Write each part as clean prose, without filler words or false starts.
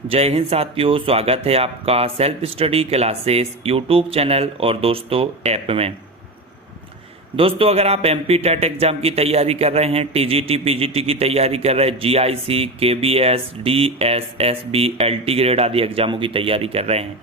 जय हिंद साथियों, स्वागत है आपका self study classes YouTube channel और दोस्तों ऐप में। दोस्तों, अगर आप एमपी टेट एग्जाम की तैयारी कर रहे हैं, टीजीटी पीजीटी की तैयारी कर रहे हैं, GIC KBS DSSB LT grade आदि एग्जामों की तैयारी कर रहे हैं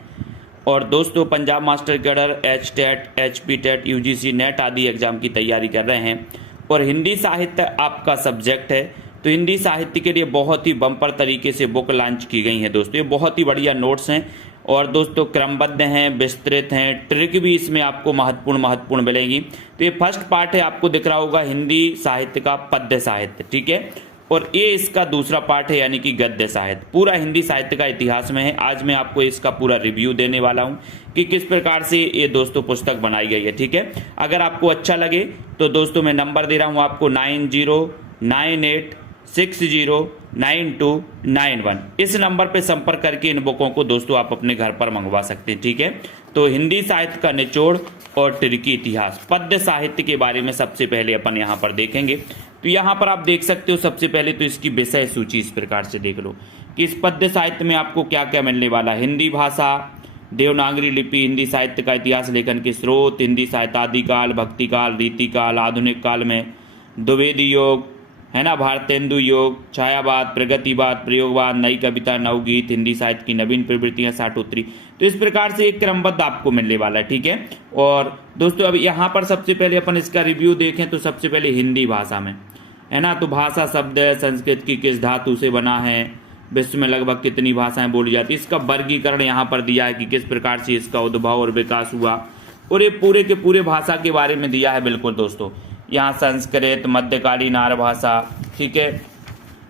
और दोस्तों Punjab master cadre H TET HP TET UGC NET आदि एग्जाम की तैयारी कर रहे हैं और हिंदी साहित्य आपका सब्जेक्ट है, तो हिंदी साहित्य के लिए बहुत ही बम्पर तरीके से बुक लॉन्च की गई है। दोस्तों, ये बहुत ही बढ़िया नोट्स हैं और दोस्तों क्रमबद्ध हैं, विस्तृत हैं, ट्रिक भी इसमें आपको महत्वपूर्ण मिलेगी। तो ये फर्स्ट पार्ट है, आपको दिख रहा होगा हिंदी साहित्य का पद्य साहित्य, ठीक है। और ये इसका दूसरा पार्ट है यानी कि गद्य साहित्य। पूरा हिंदी साहित्य का इतिहास में है। आज मैं आपको इसका पूरा रिव्यू देने वाला हूँ कि किस प्रकार से ये दोस्तों पुस्तक बनाई गई है, ठीक है। अगर आपको अच्छा लगे तो दोस्तों मैं नंबर दे रहा हूँ आपको 9098609291। इस नंबर पे संपर्क करके इन बुकों को दोस्तों आप अपने घर पर मंगवा सकते हैं, ठीक है। तो हिंदी साहित्य का निचोड़ और ट्रिकी इतिहास, पद्य साहित्य के बारे में सबसे पहले अपन यहाँ पर देखेंगे। तो यहाँ पर आप देख सकते हो, सबसे पहले तो इसकी विषय सूची इस प्रकार से देख लो कि इस पद्य साहित्य में आपको क्या क्या मिलने वाला है। हिंदी भाषा, देवनागरी लिपि, हिंदी साहित्य का इतिहास, लेखन के स्रोत, हिंदी साहित्य आदिकाल, भक्तिकाल, रीतिकाल, आधुनिक काल में द्विवेदी योग है ना, भारतेंदु योग, छायावाद, प्रगतिवाद, प्रयोगवाद, नई कविता, नवगीत, हिंदी साहित्य की नवीन प्रवृत्तियां, साठोत्तरी। तो इस प्रकार से एक क्रमबद्ध आपको मिलने वाला है, ठीक है। और दोस्तों अब यहाँ पर सबसे पहले अपन इसका रिव्यू देखें तो सबसे पहले हिंदी भाषा में है ना, तो भाषा शब्द है, संस्कृत की किस धातु से बना है, विश्व में लगभग कितनी भाषाएं बोली जाती है, इसका वर्गीकरण यहाँ पर दिया है कि किस प्रकार से इसका उद्भव और विकास हुआ और ये पूरे के पूरे भाषा के बारे में दिया है। बिल्कुल दोस्तों, यहाँ संस्कृत, मध्यकालीन आर्य भाषा, ठीक है।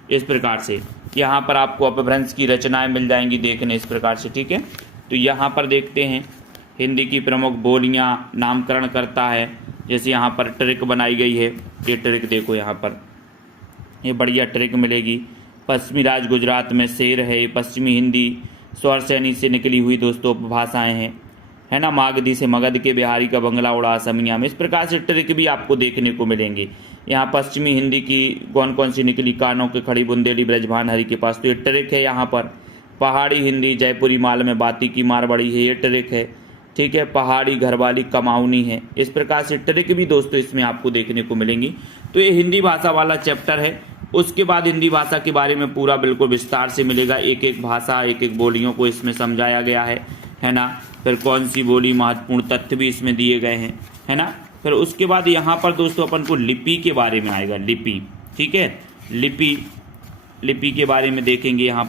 इस प्रकार से यहाँ पर आपको अपभ्रंश की रचनाएं मिल जाएंगी देखने इस प्रकार से, ठीक है। तो यहाँ पर देखते हैं हिंदी की प्रमुख बोलियाँ, नामकरण करता है, जैसे यहाँ पर ट्रिक बनाई गई है। ये ट्रिक देखो, यहाँ पर ये बढ़िया ट्रिक मिलेगी। पश्चिमी राज गुजरात में शेर है, पश्चिमी हिंदी स्वर श्रेणी से निकली हुई दोस्तों भाषाएं हैं, है ना। मागधी से मगध के बिहारी का बंगला उड़ा असमिया में, इस प्रकार से ट्रिक भी आपको देखने को मिलेंगे। यहाँ पश्चिमी हिंदी की कौन कौन सी निकली, कानों के खड़ी बुंदेली ब्रजभान हरि के पास, तो ये ट्रिक है। यहाँ पर पहाड़ी हिंदी जयपुरी माल में बाती की मारवाड़ी है, ये ट्रिक है, ठीक है। पहाड़ी घरवाली कमाऊनी है, इस प्रकार से ट्रिक भी दोस्तों इसमें आपको देखने को मिलेंगी। तो ये हिंदी भाषा वाला चैप्टर है। उसके बाद हिंदी भाषा के बारे में पूरा बिल्कुल विस्तार से मिलेगा, एक एक भाषा, एक एक बोलियों को इसमें समझाया गया है ना। फिर कौन सी बोली, महत्वपूर्ण तथ्य भी इसमें दिए गए हैं, है ना। फिर उसके बाद यहाँ पर दोस्तों अपन को लिपि के बारे में आएगा, लिपि, ठीक है। लिपि के बारे में देखेंगे। यहाँ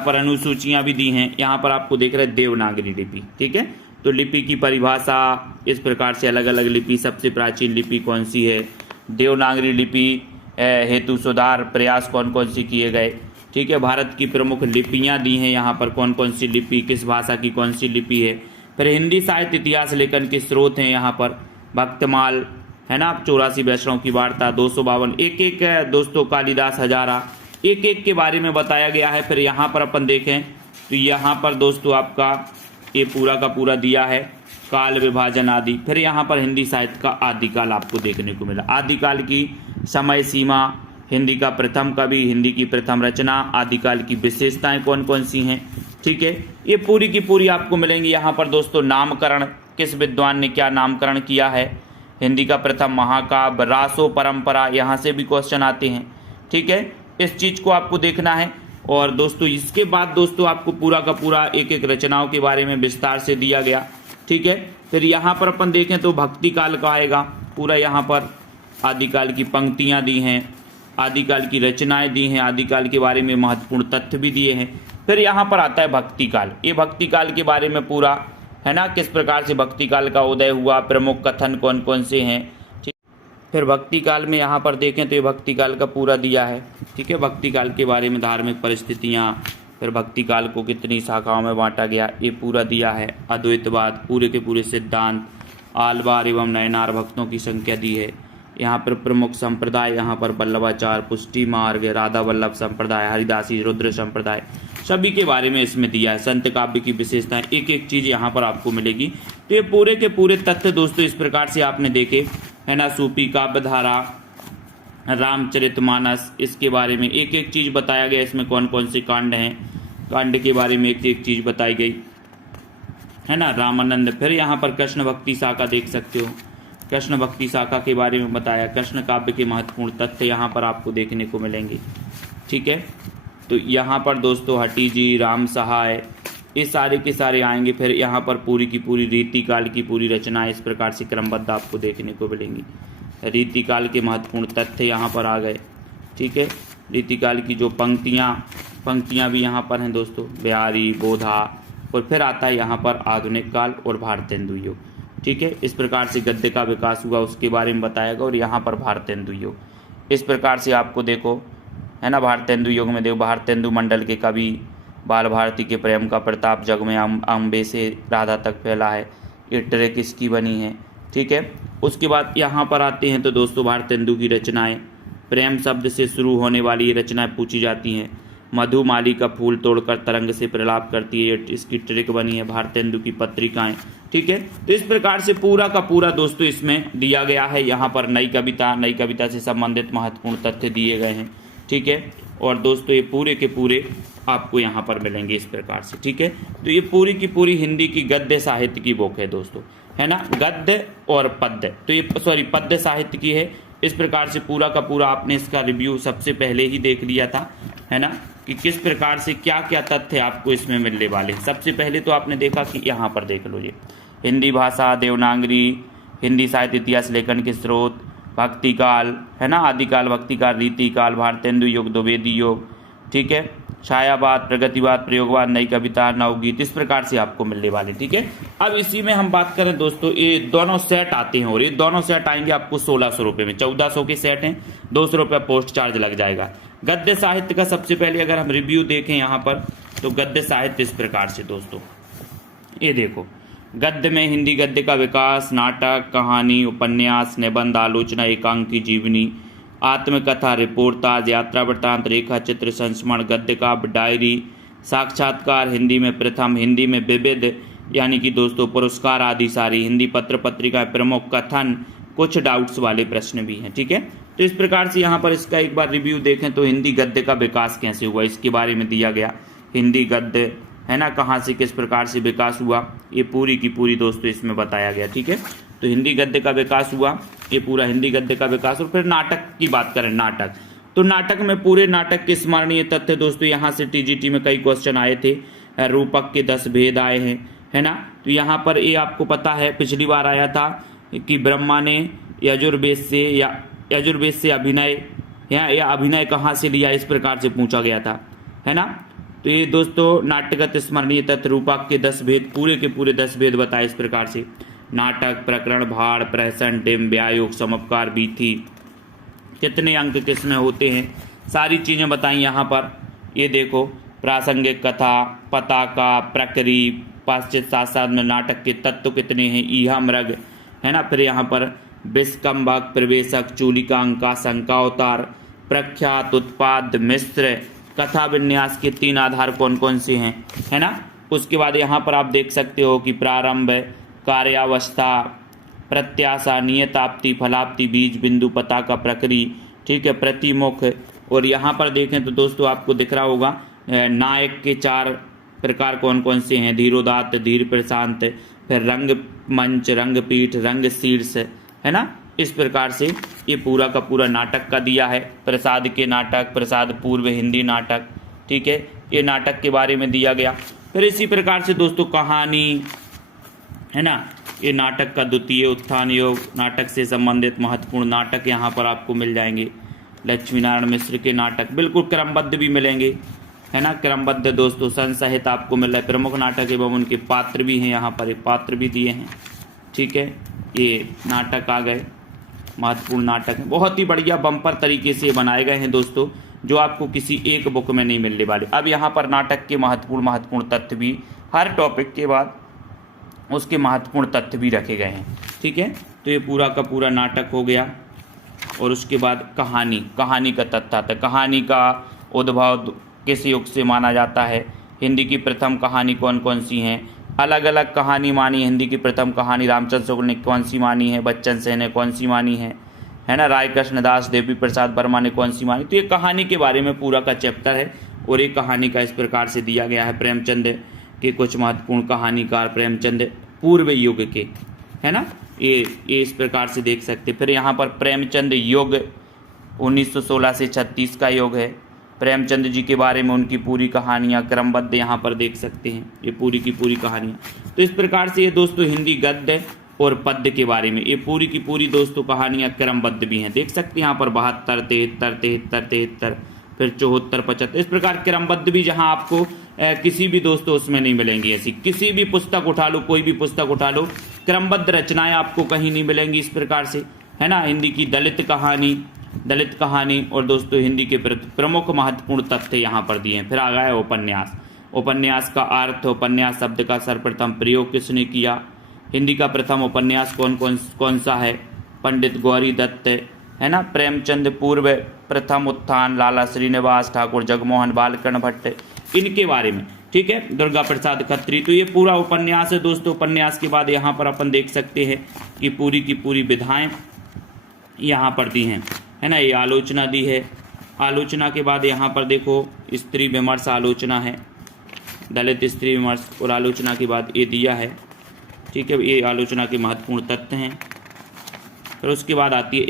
पर अनुसूचियाँ भी दी हैं। यहाँ पर आपको देख रहे हैं देवनागरी लिपि, ठीक है। तो लिपि की परिभाषा इस प्रकार से, अलग अलग लिपि, सबसे प्राचीन लिपि कौन सी है, देवनागरी लिपि हेतु सुधार प्रयास कौन कौन सी किए गए, ठीक है। भारत की प्रमुख लिपियां दी हैं, यहाँ पर कौन कौन सी लिपि, किस भाषा की कौन सी लिपि है। फिर हिंदी साहित्य इतिहास लेखन के स्रोत हैं, यहाँ पर भक्तमाल है ना, 84 वैष्णव की वार्ता, 252, एक एक दोस्तों कालिदास हजारा, एक एक के बारे में बताया गया है। फिर यहाँ पर अपन देखें तो यहाँ पर दोस्तों आपका ये पूरा का पूरा दिया है, काल विभाजन आदि। फिर यहाँ पर हिंदी साहित्य का आदिकाल आपको देखने को मिला, आदिकाल की समय सीमा, हिंदी का प्रथम कवि, हिंदी की प्रथम रचना, आदिकाल की विशेषताएं कौन कौन सी हैं, ठीक है। ये पूरी की पूरी आपको मिलेंगी। यहाँ पर दोस्तों नामकरण, किस विद्वान ने क्या नामकरण किया है, हिंदी का प्रथम महाकाव्य, रासो परंपरा, यहाँ से भी क्वेश्चन आते हैं, ठीक है। इस चीज़ को आपको देखना है। और दोस्तों इसके बाद दोस्तों आपको पूरा का पूरा एक एक रचनाओं के बारे में विस्तार से दिया गया, ठीक है। फिर यहाँ पर अपन देखें तो भक्ति काल का आएगा पूरा, यहाँ पर आदिकाल की पंक्तियाँ दी हैं, आदिकाल की रचनाएं दी हैं, आदिकाल के बारे में महत्वपूर्ण तथ्य भी दिए हैं। फिर यहाँ पर आता है भक्ति काल। ये भक्ति काल के बारे में पूरा है ना, किस प्रकार से भक्ति काल का उदय हुआ, प्रमुख कथन कौन कौन से हैं, ठीक। फिर भक्ति काल में यहाँ पर देखें तो ये भक्ति काल का पूरा दिया है, ठीक है। भक्ति काल के बारे में धार्मिक परिस्थितियाँ, फिर भक्ति काल को कितनी शाखाओं में बांटा गया, ये पूरा दिया है। अद्वैतवाद, पूरे के पूरे सिद्धांत, आलवार एवं नयनार भक्तों की संख्या दी है। यहाँ पर प्रमुख संप्रदाय, यहाँ पर वल्लभाचार, पुष्टि मार्ग, राधा वल्लभ संप्रदाय, हरिदासी, रुद्र संप्रदाय, सभी के बारे में इसमें दिया है। संत काव्य की विशेषताएं, एक एक चीज़ यहाँ पर आपको मिलेगी। तो ये पूरे के पूरे तथ्य दोस्तों इस प्रकार से आपने देखे, है ना। सूफी काव्य धारा, रामचरितमानस, इसके बारे में एक एक चीज़ बताया गया, इसमें कौन कौन से कांड हैं, कांड के बारे में एक एक चीज बताई गई है ना, रामानंद। फिर यहाँ पर कृष्ण भक्ति शाखा देख सकते हो, कृष्ण भक्ति शाखा के बारे में बताया, कृष्ण काव्य के महत्वपूर्ण तथ्य यहाँ पर आपको देखने को मिलेंगे। ठीक है, तो यहाँ पर दोस्तों हटी जी, राम सहाय, ये सारे के सारे आएंगे। फिर यहाँ पर पूरी की पूरी रीतिकाल की पूरी रचना इस प्रकार से क्रमबद्ध आपको देखने को मिलेंगी। रीतिकाल के महत्वपूर्ण तथ्य यहाँ पर आ गए। ठीक है, रीतिकाल की जो पंक्तियाँ भी यहाँ पर हैं दोस्तों, बिहारी, बोधा, और फिर आता है यहाँ पर आधुनिक काल और भारतेंदु युग। ठीक है, इस प्रकार से गद्य का विकास हुआ उसके बारे में बताएगा। और यहाँ पर भारतेंदु युग इस प्रकार से आपको देखो है ना, भारतेंदु युग में देखो, भारतेंदु मंडल के कवि, बाल भारती के प्रेम का प्रताप जग में अम्बे से राधा तक फैला है, ये ट्रैक इसकी बनी है। ठीक है, उसके बाद यहाँ पर आते हैं तो दोस्तों भारतेंदु की रचनाएं, प्रेम शब्द से शुरू होने वाली ये रचनाएं पूछी जाती हैं। मधुमाली का फूल तोड़कर तरंग से प्रलाप करती है, इसकी ट्रिक बनी है। भारतेंदु की पत्रिकाएं। ठीक है, तो इस प्रकार से पूरा का पूरा दोस्तों इसमें दिया गया है। यहाँ पर नई कविता से संबंधित महत्वपूर्ण तथ्य दिए गए हैं। ठीक है, और दोस्तों ये पूरे के पूरे आपको यहाँ पर मिलेंगे इस प्रकार से। ठीक है, तो ये पूरी की पूरी हिंदी की गद्य साहित्य की बुक है दोस्तों, है ना, गद्य और पद्य, तो ये पद्य साहित्य की है। इस प्रकार से पूरा का पूरा आपने इसका रिव्यू सबसे पहले ही देख लिया था, है ना, कि किस प्रकार से क्या क्या तथ्य आपको इसमें मिलने वाले हैं। सबसे पहले तो आपने देखा कि यहाँ पर देख लो, ये हिंदी भाषा, देवनागरी, हिंदी साहित्य इतिहास लेखन के स्रोत, भक्ति काल, है ना, आदिकाल, भक्ति काल, रीतिकाल, भारतेंदु युग, द्विवेदी युग। ठीक है, छायावाद, प्रगतिवाद, प्रयोगवाद, नई कविता, नवगीत, इस प्रकार से आपको मिलने वाले। ठीक है, अब इसी में हम बात करें दोस्तों, ये दोनों सेट आते हैं और ये दोनों सेट आएंगे आपको 1600 रुपये में। 1400 के सेट हैं, 200 रुपये पोस्ट चार्ज लग जाएगा। गद्य साहित्य का सबसे पहले अगर हम रिव्यू देखें यहाँ पर, तो गद्य साहित्य इस प्रकार से दोस्तों, ये देखो, गद्य में हिंदी गद्य का विकास, नाटक, कहानी, उपन्यास, निबंध, आलोचना, एकांकी जीवनी, आत्मकथा, रिपोर्टाज, यात्रा वृत्तांत, रेखा चित्र, संस्मरण, गद्य काव्य, डायरी, साक्षात्कार, हिंदी में प्रथम, हिंदी में विविध यानी कि दोस्तों पुरस्कार आदि सारी, हिंदी पत्र पत्रिका, प्रमुख, कथन, कुछ डाउट्स वाले प्रश्न भी हैं। ठीक है, तो इस प्रकार से यहाँ पर इसका एक बार रिव्यू देखें तो हिंदी गद्य का विकास कैसे हुआ इसके बारे में दिया गया। हिंदी गद्य, है ना, कहाँ से किस प्रकार से विकास हुआ, ये पूरी की पूरी दोस्तों इसमें बताया गया। ठीक है, तो हिंदी गद्य का विकास हुआ, ये पूरा हिंदी गद्य का विकास। और फिर नाटक की बात करें, नाटक, तो नाटक में पूरे नाटक के स्मरणीय तथ्य दोस्तों, यहाँ से टीजीटी में कई क्वेश्चन आए थे। रूपक के 10 भेद आए हैं, है ना, तो यहाँ पर ये आपको पता है पिछली बार आया था कि ब्रह्मा ने यजुर्वेद से अभिनय या अभिनय कहाँ से लिया, इस प्रकार से पूछा गया था, है ना। तो ये दोस्तों नाट्यगत स्मरणीय तथ्य, रूपक के 10 भेद, पूरे के पूरे 10 भेद बताए इस प्रकार से। नाटक, प्रकरण, भाड़, प्रहसन, डिम्ब, व्यायोग, समपकार, बीथी, कितने अंक किसमें होते हैं, सारी चीज़ें बताई यहाँ पर। ये देखो, प्रासंगिक कथा, पताका, प्रक्री, पाश्चात्य शास्त्र में नाटक के तत्व कितने हैं, ईहा मृग, है ना। फिर यहाँ पर विस्कम्भक, प्रवेशक, चूलिका, अंका, शंकावतार, प्रख्यात, उत्पाद, मिश्र, कथा विन्यास के 3 आधार कौन कौन से हैं, है ना। उसके बाद यहाँ पर आप देख सकते हो कि प्रारंभ, कार्यावस्था, प्रत्याशा, नियताप्ति, फलाप्ति, बीज बिंदु, पताका, प्रक्री, ठीक है, प्रतिमुख। और यहाँ पर देखें तो दोस्तों आपको दिख रहा होगा नायक के 4 प्रकार कौन कौन से हैं, धीरोदात्त, धीर प्रशांत, फिर रंग मंच, रंगपीठ, रंग शीर्ष, है ना। इस प्रकार से ये पूरा का पूरा नाटक का दिया है। प्रसाद के नाटक, प्रसाद पूर्व हिंदी नाटक, ठीक है, ये नाटक के बारे में दिया गया। फिर इसी प्रकार से दोस्तों कहानी, है ना, ये नाटक का द्वितीय उत्थान योग, नाटक से संबंधित महत्वपूर्ण नाटक यहाँ पर आपको मिल जाएंगे। लक्ष्मी नारायण मिश्र के नाटक बिल्कुल क्रमबद्ध भी मिलेंगे, है ना, क्रमबद्ध दोस्तों। संसहित आपको मिल रहा है। प्रमुख नाटक एवं उनके पात्र भी हैं, यहाँ पर पात्र भी दिए हैं, ठीक है। ये नाटक आ गए, महत्वपूर्ण नाटक है, बहुत ही बढ़िया बम्पर तरीके से बनाए गए हैं दोस्तों, जो आपको किसी एक बुक में नहीं मिलने वाले। अब यहाँ पर नाटक के महत्वपूर्ण तथ्य भी, हर टॉपिक के बाद उसके महत्वपूर्ण तथ्य भी रखे गए हैं, ठीक है। तो ये पूरा का पूरा नाटक हो गया। और उसके बाद कहानी का तथ्य आता है। कहानी का उद्भव किस युग से माना जाता है, हिंदी की प्रथम कहानी कौन कौन सी हैं, अलग अलग कहानी मानी है। हिंदी की प्रथम कहानी रामचंद्र शुक्ल ने कौन सी मानी है, बच्चन सेन ने कौन सी मानी है ना, राय कृष्णदास, देवी प्रसाद वर्मा ने कौन सी मानी। तो ये कहानी के बारे में पूरा का चैप्टर है, और एक कहानी का इस प्रकार से दिया गया है, प्रेमचंद के कुछ महत्वपूर्ण कहानीकार प्रेमचंद पूर्व युग के, है ना, ये इस प्रकार से देख सकते। फिर यहाँ पर प्रेमचंद युग 1916 से 36 का युग है। प्रेमचंद जी के बारे में उनकी पूरी कहानियाँ क्रमबद्ध यहाँ पर देख सकते हैं, ये पूरी की पूरी कहानियाँ। तो इस प्रकार से ये दोस्तों हिंदी गद्य और पद्य के बारे में ये पूरी की पूरी दोस्तों कहानियाँ क्रमबद्ध भी हैं, देख सकते हैं यहाँ पर 72, 73, 73, फिर 74, 75, इस प्रकार क्रमबद्ध भी, जहाँ आपको किसी भी दोस्तों उसमें नहीं मिलेंगी ऐसी। किसी भी पुस्तक उठा लो, कोई भी पुस्तक उठा लो, क्रमबद्ध रचनाएं आपको कहीं नहीं मिलेंगी इस प्रकार से, है ना। हिंदी की दलित कहानी और दोस्तों हिंदी के प्रमुख महत्वपूर्ण तथ्य यहाँ पर दिए हैं। फिर आ गया है उपन्यास का अर्थ, उपन्यास शब्द का सर्वप्रथम प्रयोग किसने किया, हिंदी का प्रथम उपन्यास कौन सा है, पंडित गौरी दत्त, है ना। प्रेमचंद पूर्व प्रथम उत्थान, लाला श्रीनिवास ठाकुर, जगमोहन, बालकर्ण भट्ट, इनके बारे में, ठीक है, दुर्गा प्रसाद खत्री। तो ये पूरा उपन्यास है दोस्तों। उपन्यास के बाद यहाँ पर अपन देख सकते हैं कि पूरी की पूरी विधाएं यहाँ पर दी हैं, है ना। ये आलोचना दी है। आलोचना के बाद यहाँ पर देखो स्त्री विमर्श आलोचना है, दलित स्त्री विमर्श और आलोचना के बाद ये दिया है, ठीक है। ये आलोचना के महत्वपूर्ण तथ्य हैं। फिर उसके बाद आती है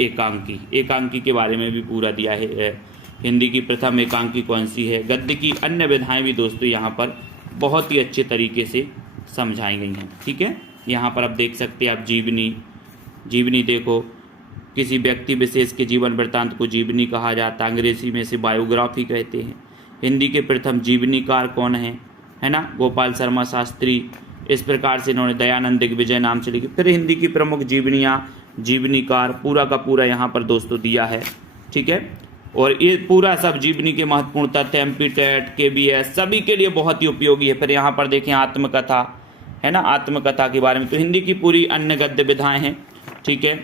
एकांकी के बारे में भी पूरा दिया है। हिंदी की प्रथम एकांकी कौन सी है। गद्य की अन्य विधाएं भी दोस्तों यहाँ पर बहुत ही अच्छे तरीके से समझाई गई हैं, ठीक है। यहाँ पर आप देख सकते हैं, आप जीवनी देखो, किसी व्यक्ति विशेष के जीवन वृत्तांत को जीवनी कहा जाता है, अंग्रेजी में से बायोग्राफी कहते हैं। हिंदी के प्रथम जीवनीकार कौन है ना, गोपाल शर्मा शास्त्री। इस प्रकार से इन्होंने दयानंद दिग्विजय नाम से लिखी। फिर हिंदी की प्रमुख जीवनीकार पूरा का पूरा यहाँ पर दोस्तों दिया है, ठीक है। और ये पूरा सब जीवनी के महत्वपूर्ण तथ्य एमपी टेट KBS सभी के लिए बहुत ही उपयोगी है। फिर यहाँ पर देखें आत्मकथा, है ना, आत्मकथा के बारे में। तो हिंदी की पूरी अन्य गद्य विधाएं हैं, ठीक है।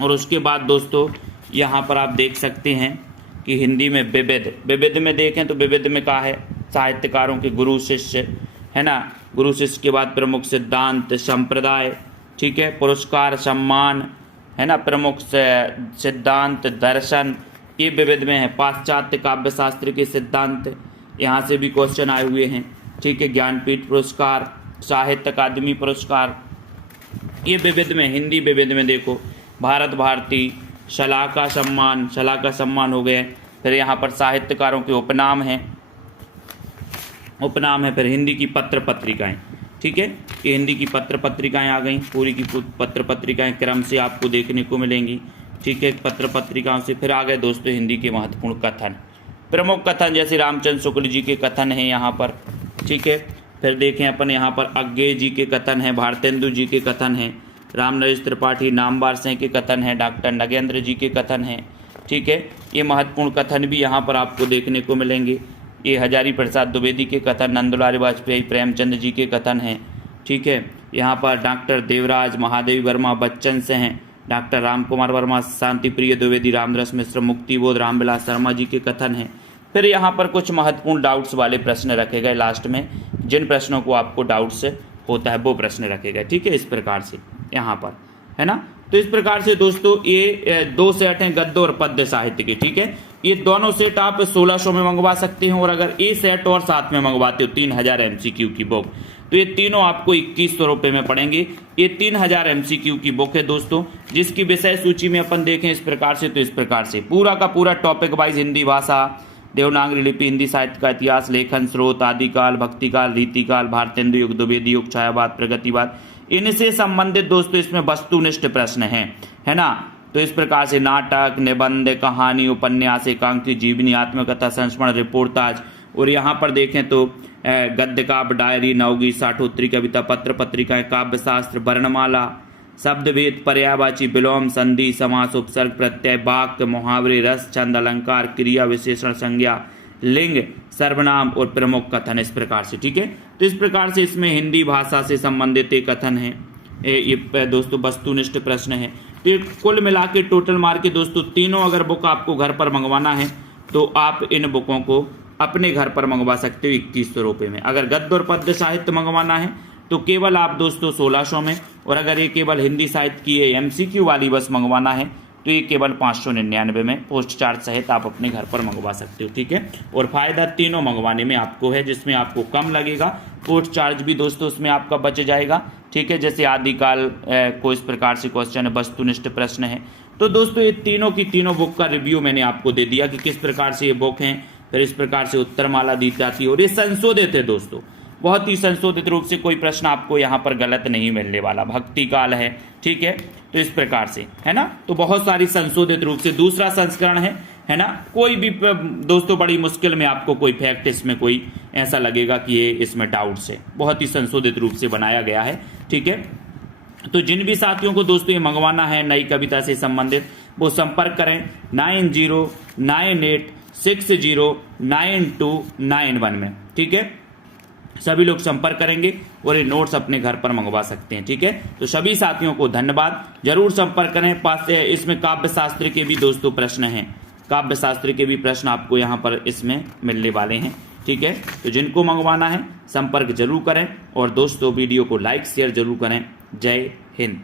और उसके बाद दोस्तों यहाँ पर आप देख सकते हैं कि हिंदी में विविध में देखें तो विविध में कहा है साहित्यकारों के गुरु शिष्य, है ना। गुरु शिष्य के बाद प्रमुख सिद्धांत संप्रदाय, ठीक है, पुरस्कार सम्मान, है ना, प्रमुख सिद्धांत दर्शन, ये विविध में है। पाश्चात्य काव्य शास्त्र के सिद्धांत, यहाँ से भी क्वेश्चन आए हुए हैं, ठीक है। ज्ञानपीठ पुरस्कार, साहित्य अकादमी पुरस्कार, ये विविध में, हिंदी विविध में देखो भारत भारती, शलाका सम्मान हो गए। फिर यहाँ पर साहित्यकारों के उपनाम है। फिर हिंदी की पत्र पत्रिकाएं, ठीक है, ये हिंदी की पत्र पत्रिकाएं आ गई। पूरी की पत्र पत्रिकाएं क्रम से आपको देखने को मिलेंगी, ठीक है। पत्र पत्रिकाओं से फिर आ गए दोस्तों हिंदी के महत्वपूर्ण कथन, प्रमुख कथन, जैसे रामचंद्र शुक्ल जी के कथन हैं यहाँ पर, ठीक है। फिर देखें अपन यहाँ पर अज्ञेय जी के कथन हैं, भारतेंदु जी के कथन हैं, रामनरेश त्रिपाठी नामवर सिंह के कथन हैं, डॉक्टर नगेंद्र जी के कथन हैं, ठीक है। ये महत्वपूर्ण कथन भी यहाँ पर आपको देखने को मिलेंगे। ये हजारी प्रसाद द्विवेदी के कथन, नंदलाल वाजपेयी प्रेमचंद जी के कथन हैं, ठीक है। यहाँ पर डॉक्टर देवराज महादेवी वर्मा बच्चन से हैं, डॉक्टर रामकुमार वर्मा, शांतिप्रिय द्विवेदी, रामरस मिश्र, मुक्तिबोध रामविलास शर्मा जी के कथन हैं। फिर यहाँ पर कुछ महत्वपूर्ण डाउट्स वाले प्रश्न रखे गए लास्ट में, जिन प्रश्नों को आपको डाउट्स होता है वो प्रश्न रखे गए, ठीक है, इस प्रकार से यहाँ पर, है ना। तो इस प्रकार से दोस्तों ये 2 सेट हैं गद्य और पद्य साहित्य के, ठीक है। ये दोनों सेट आप 1600 में मंगवा सकते हैं, और अगर ये सेट और साथ में मंगवाते हो 3000 MCQ की बुक, तो ये तीनों आपको 2100 रुपये में पड़ेंगे। ये 3000 MCQ की बुक है दोस्तों, जिसकी विषय सूची में अपन देखें इस प्रकार से, तो इस प्रकार से पूरा का पूरा टॉपिक वाइज हिंदी भाषा, देवनागरी लिपि, हिंदी साहित्य का इतिहास, लेखन स्रोत, आदिकाल, भक्तिकाल, रीतिकाल, भारतेंदु युग, द्विवेदी युग, छायावाद, प्रगतिवाद, इनसे संबंधित दोस्तों इसमें वस्तुनिष्ठ प्रश्न हैं, है ना। तो इस प्रकार से नाटक, निबंध, कहानी, उपन्यास, एकांकी, जीवनी, आत्मकथा, संस्मरण, रिपोर्टाज, और यहाँ पर देखें तो गद्य काव्य, डायरी, नवगीत, साठोत्तरी, कविता, पत्र पत्रिकाएं, काव्य शास्त्र, वर्णमाला, शब्दभेद, पर्यायवाची, विलोम, संधि, समास, उपसर्ग, प्रत्यय, वाक्य, मुहावरे, रस, छंद, अलंकार, क्रिया, विशेषण, संज्ञा, लिंग, सर्वनाम और प्रमुख कथन, इस प्रकार से, ठीक है। तो इस प्रकार से इसमें हिंदी भाषा से संबंधित एक कथन है, ये दोस्तों वस्तुनिष्ठ प्रश्न है। तो ये कुल मिला के टोटल मार के दोस्तों तीनों अगर बुक आपको घर पर मंगवाना है तो आप इन बुकों को अपने घर पर मंगवा सकते हो 2100 रुपये में। अगर गद्य और पद्य साहित्य मंगवाना है तो केवल आप दोस्तों 1600 में, और अगर ये केवल हिंदी साहित्य की MCQ वाली बस मंगवाना है तो ये केवल 599 में पोस्ट चार्ज सहित आप अपने घर पर मंगवा सकते हो, ठीक है। और फायदा तीनों मंगवाने में आपको है, जिसमें आपको कम लगेगा, पोस्ट चार्ज भी दोस्तों उसमें आपका बच जाएगा, ठीक है। जैसे आदिकाल को इस प्रकार से क्वेश्चन है, वस्तुनिष्ठ प्रश्न है। तो दोस्तों ये तीनों की तीनों बुक का रिव्यू मैंने आपको दे दिया कि किस प्रकार से ये बुक हैं, फिर इस प्रकार से उत्तरमाला दी जाती है और ये संशोधित है दोस्तों, बहुत ही संशोधित रूप से, कोई प्रश्न आपको यहाँ पर गलत नहीं मिलने वाला। भक्ति काल है, ठीक है, तो इस प्रकार से है ना, तो बहुत सारी संशोधित रूप से दूसरा संस्करण है ना। कोई भी दोस्तों बड़ी मुश्किल में आपको कोई फैक्ट इसमें कोई ऐसा लगेगा कि ये इसमें डाउट्स है, बहुत ही संशोधित रूप से बनाया गया है, ठीक है। तो जिन भी साथियों को दोस्तों ये मंगवाना है नई कविता से संबंधित, वो संपर्क करें 9098609291 में, ठीक है। सभी लोग संपर्क करेंगे और ये नोट्स अपने घर पर मंगवा सकते हैं, ठीक है। तो सभी साथियों को धन्यवाद, जरूर संपर्क करें। पास इसमें काव्य शास्त्र के भी दोस्तों प्रश्न हैं, काव्य शास्त्र के भी प्रश्न आपको यहाँ पर इसमें मिलने वाले हैं, ठीक है। तो जिनको मंगवाना है संपर्क जरूर करें और दोस्तों वीडियो को लाइक शेयर जरूर करें। जय हिंद।